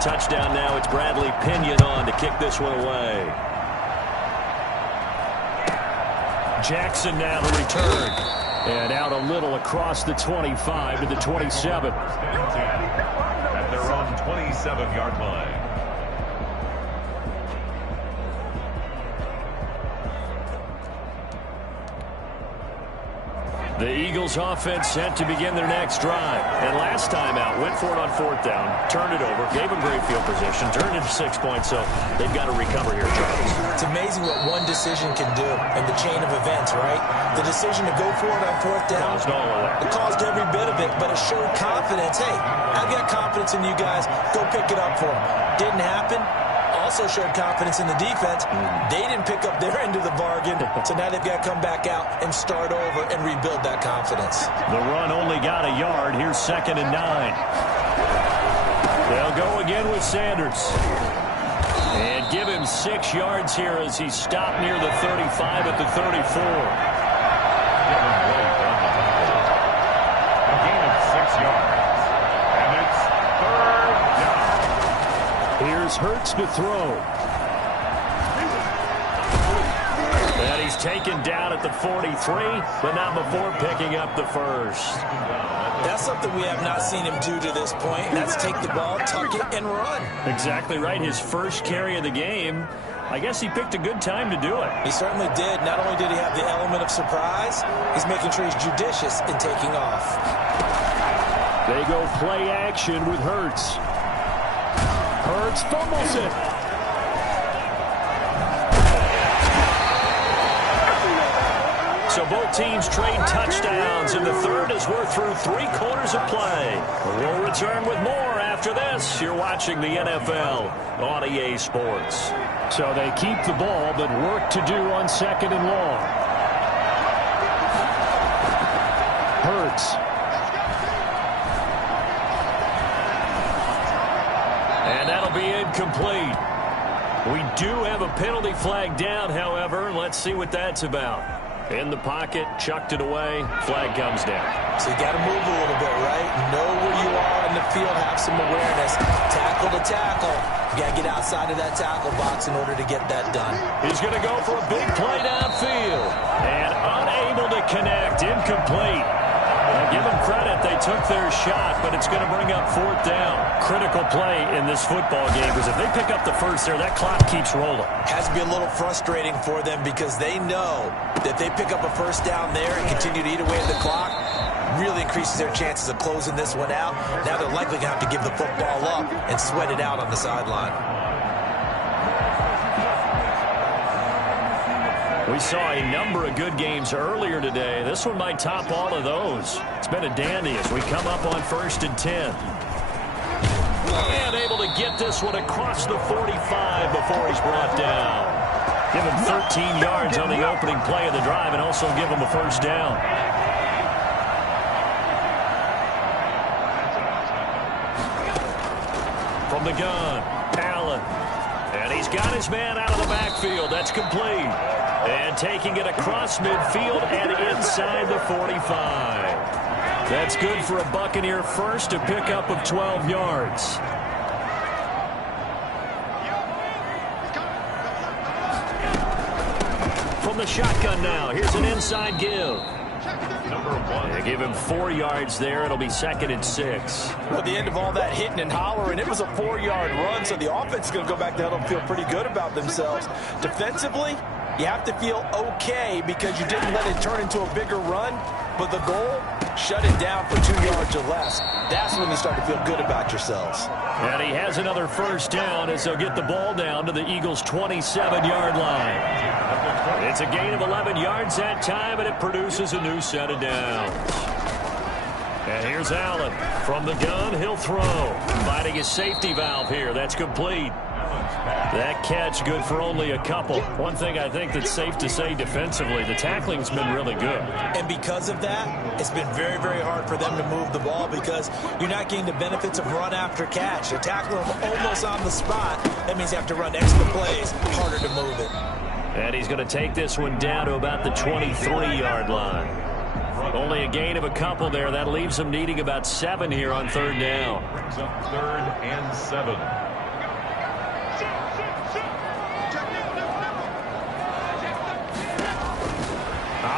touchdown now. It's Bradley Pinion on to kick this one away. Jackson now to return. And out a little across the 25 to the 27. At their own 27-yard line. The Eagles offense set to begin their next drive. And last time out, went for it on 4th down, turned it over, gave them great field position, turned it to 6 points, so they've got to recover here, Charles. It's amazing what one decision can do in the chain of events, right? The decision to go for it on 4th down, Caused all of that. it caused every bit of it, but it showed confidence. Hey, I've got confidence in you guys. Go pick it up for them. Didn't happen. Also showed confidence in the defense. They didn't pick up their end of the bargain, so now they've got to come back out and start over and rebuild that confidence. The run only got a yard. Here's 2nd and 9. They'll go again with Sanders. And give him 6 yards here as he stopped near the 35 at the 34. A gain of 6 yards. And it's 3rd down. Here's Hurts to throw. And he's taken down at the 43, but not before picking up the first. That's something we have not seen him do to this point. That's take the ball, tuck it, and run. Exactly right. His first carry of the game. I guess he picked a good time to do it. He certainly did. Not only did he have the element of surprise, he's making sure he's judicious in taking off. They go play action with Hurts. Hurts fumbles it. So both teams trade touchdowns, and the third as we're through 3 quarters of play. We'll return with more after this. You're watching the NFL on EA Sports. So they keep the ball, but work to do on 2nd and long. Hurts. And that'll be incomplete. We do have a penalty flag down, however. Let's see what that's about. In the pocket, chucked it away, flag comes down. So you got to move a little bit, right? Know where you are in the field, have some awareness. Tackle to tackle. You got to get outside of that tackle box in order to get that done. He's going to go for a big play downfield. And unable to connect, incomplete. Now give them credit, they took their shot, but it's going to bring up 4th down. Critical play in this football game, because if they pick up the first there, that clock keeps rolling. Has to be a little frustrating for them because they know that they pick up a first down there and continue to eat away at the clock, really increases their chances of closing this one out. Now they're likely going to have to give the football up and sweat it out on the sideline. We saw a number of good games earlier today. This one might top all of those. It's been a dandy as we come up on 1st and 10. And able to get this one across the 45 before he's brought down. Give him 13 yards on the opening play of the drive and also give him a first down. From the gun, Allen. And he's got his man out of the backfield. That's complete. And taking it across midfield and inside the 45. That's good for a Buccaneer first, a pickup of 12 yards. From the shotgun now, here's an inside give. They give him 4 yards there. It'll be 2nd and 6. Well, at the end of all that hitting and hollering, it was a 4-yard run, so the offense is going to go back there and feel pretty good about themselves. Defensively, you have to feel okay because you didn't let it turn into a bigger run, but the goal, shut it down for 2 yards or less. That's when you start to feel good about yourselves. And he has another first down as they'll get the ball down to the Eagles' 27-yard line. It's a gain of 11 yards that time, and it produces a new set of downs. And here's Allen. From the gun, he'll throw. Finding his safety valve here. That's complete. That catch good for only a couple. One thing I think that's safe to say defensively, the tackling's been really good. And because of that, it's been very, very hard for them to move the ball because you're not getting the benefits of run after catch. You're tackling them almost on the spot. That means you have to run extra plays, harder to move it. And he's going to take this one down to about the 23-yard line. Only a gain of a couple there. That leaves him needing about 7 here on 3rd down. Brings up 3rd and 7.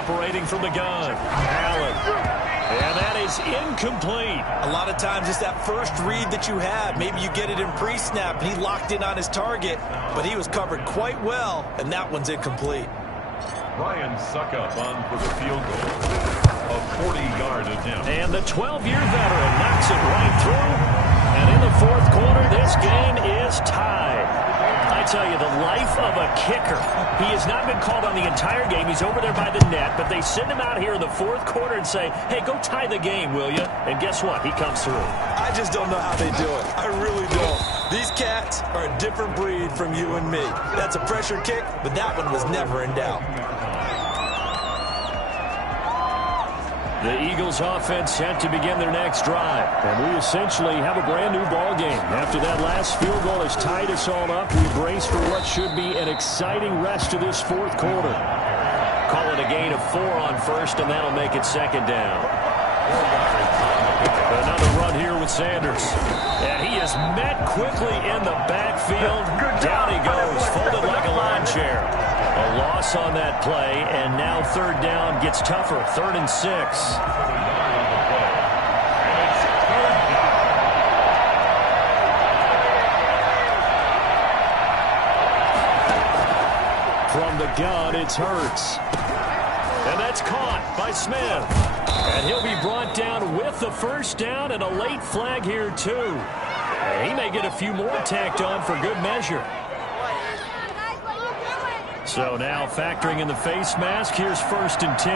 Operating from the gun, Allen. And that is incomplete. A lot of times it's that first read that you have. Maybe you get it in pre-snap, and he locked in on his target, but he was covered quite well, and that one's incomplete. Ryan Suckup on for the field goal. A 40-yard attempt. And the 12-year veteran knocks it right through. And in the fourth quarter, this game is tied. I tell you, the life of a kicker. He has not been called on the entire game. He's over there by the net, but they send him out here in the fourth quarter and say, hey, go tie the game, will you? And guess what? He comes through. I just don't know how they do it. I really don't. These cats are a different breed from you and me. That's a pressure kick, but that one was never in doubt. The Eagles offense set to begin their next drive. And we essentially have a brand new ball game. After that last field goal has tied us all up, we brace for what should be an exciting rest of this fourth quarter. Call it a gain of 4 on first, and that'll make it second down. Another run here with Sanders. And he is met quickly in the backfield. Down he goes, folded like a lawn chair. A loss on that play, and now third down gets tougher. 3rd and 6. From the gun, it's Hurts. And that's caught by Smith. And he'll be brought down with the first down, and a late flag here, too. And he may get a few more tacked on for good measure. So now factoring in the face mask, here's 1st and 10.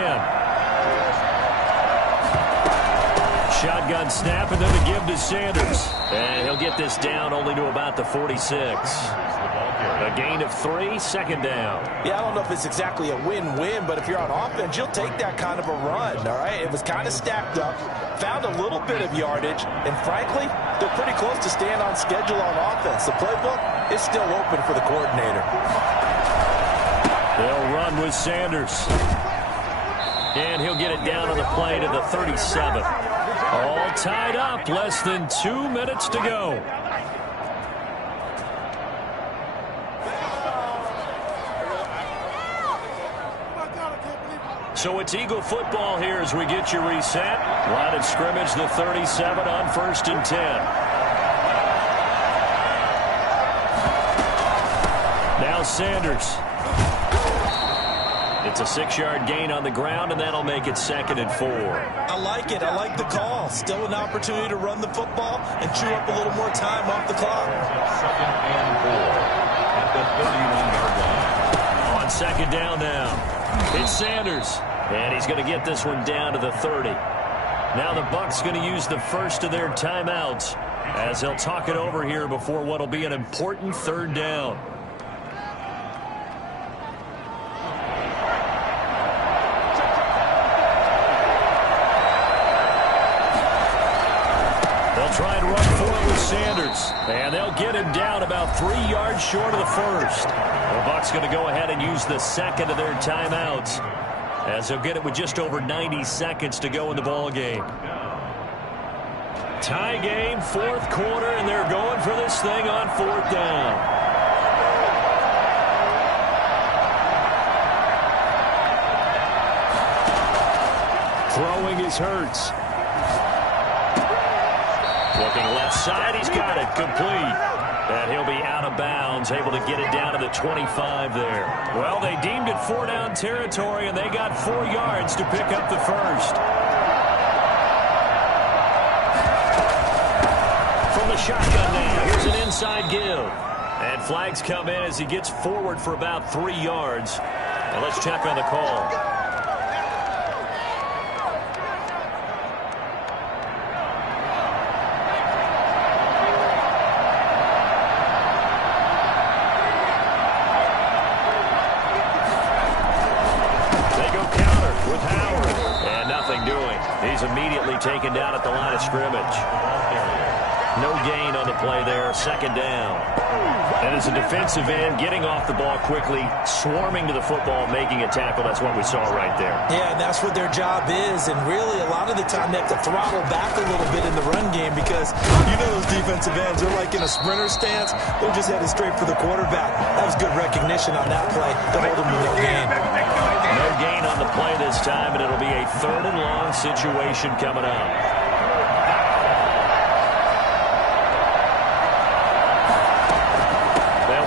Shotgun snap, and then the give to Sanders. And he'll get this down only to about the 46. A gain of 3, second down. Yeah, I don't know if it's exactly a win-win, but if you're on offense, you'll take that kind of a run, all right? It was kind of stacked up, found a little bit of yardage, and frankly, they're pretty close to staying on schedule on offense. The playbook is still open for the coordinator. They'll run with Sanders. And he'll get it down on the play to the 37. All tied up, less than 2 minutes to go. So it's Eagle football here as we get you reset. Line of scrimmage, the 37 on 1st and 10. Now Sanders. It's a 6-yard gain on the ground, and that'll make it 2nd and 4. I like it. I like the call. Still an opportunity to run the football and chew up a little more time off the clock. 2nd and 4 at the 31-yard line. On 2nd down now, it's Sanders. And he's going to get this one down to the 30. Now the Bucs going to use the first of their timeouts as they'll talk it over here before what will be an important 3rd down. Try and run for it with Sanders. And they'll get him down about 3 yards short of the first. The Bucs going to go ahead and use the second of their timeouts as they'll get it with just over 90 seconds to go in the ball game. Tie game, 4th quarter, and they're going for this thing on 4th down. Throwing is Hurts. Looking left side, he's got it, complete. And he'll be out of bounds, able to get it down to the 25 there. Well, they deemed it 4-down territory, and they got 4 yards to pick up the first. From the shotgun now, here's an inside give. And flags come in as he gets forward for about 3 yards. And let's check on the call. He's immediately taken down at the line of scrimmage. No gain on the play there, second down. And as a defensive end, getting off the ball quickly, swarming to the football, making a tackle, that's what we saw right there. Yeah, and that's what their job is, and really a lot of the time they have to throttle back a little bit in the run game because you know those defensive ends, they're like in a sprinter stance. They're just headed straight for the quarterback. That was good recognition on that play to hold them to no gain. No gain on the play this time, and it'll be a 3rd and long situation coming up.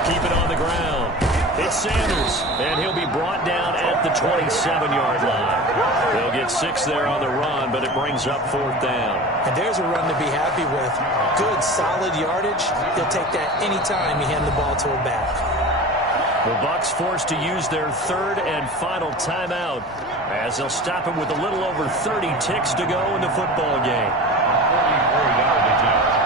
Keep it on the ground. It's Sanders, and he'll be brought down at the 27-yard line. They'll get 6 there on the run, but it brings up 4th down. And there's a run to be happy with. Good, solid yardage. He'll take that any time you hand the ball to a back. The Bucs forced to use their 3rd and final timeout as they'll stop it with a little over 30 ticks to go in the football game. 44-yard attempt.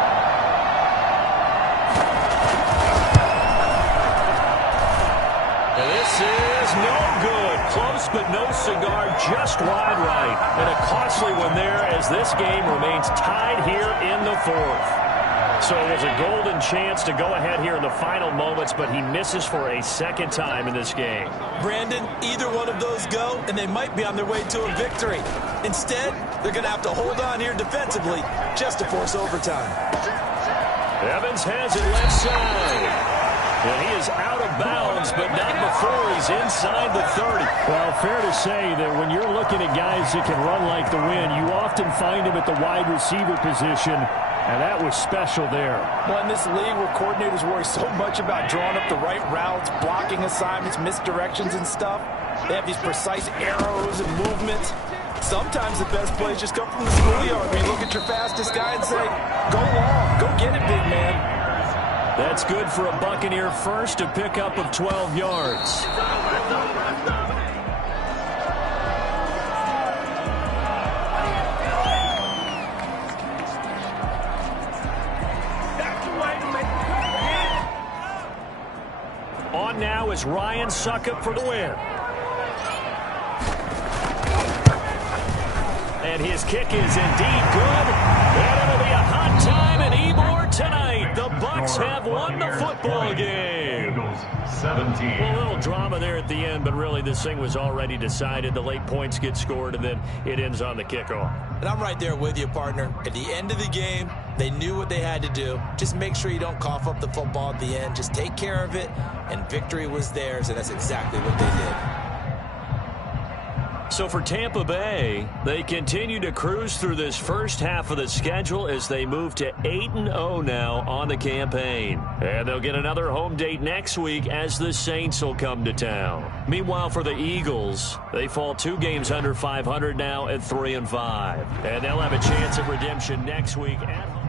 This is no good. Close, but no cigar, just wide right. And a costly one there as this game remains tied here in the 4th. So it was a golden chance to go ahead here in the final moments, but he misses for a second time in this game. Brandon, either one of those go, and they might be on their way to a victory. Instead, they're going to have to hold on here defensively just to force overtime. Evans has it left side. And he is out of bounds, but not before he's inside the 30. Well, fair to say that when you're looking at guys that can run like the wind, you often find him at the wide receiver position, and that was special there. Well, in this league where coordinators worry so much about drawing up the right routes, blocking assignments, misdirections and stuff, they have these precise arrows and movements. Sometimes the best plays just come from the schoolyard where you look at your fastest guy and say, go long, go get it, big man. That's good for a Buccaneer first, a pickup of 12 yards. On now is Ryan Succop for the win. And his kick is indeed good. And it'll be a hot time in Ybor tonight. The Bucs have won the football game. Eagles 17. Well, a little drama there at the end, but really this thing was already decided. The late points get scored, and then it ends on the kickoff. And I'm right there with you, partner. At the end of the game, they knew what they had to do. Just make sure you don't cough up the football at the end. Just take care of it, and victory was theirs, and that's exactly what they did. So for Tampa Bay, they continue to cruise through this first half of the schedule as they move to 8-0 now on the campaign. And they'll get another home date next week as the Saints will come to town. Meanwhile, for the Eagles, they fall 2 games under 500 now at 3-5. And they'll have a chance at redemption next week at home.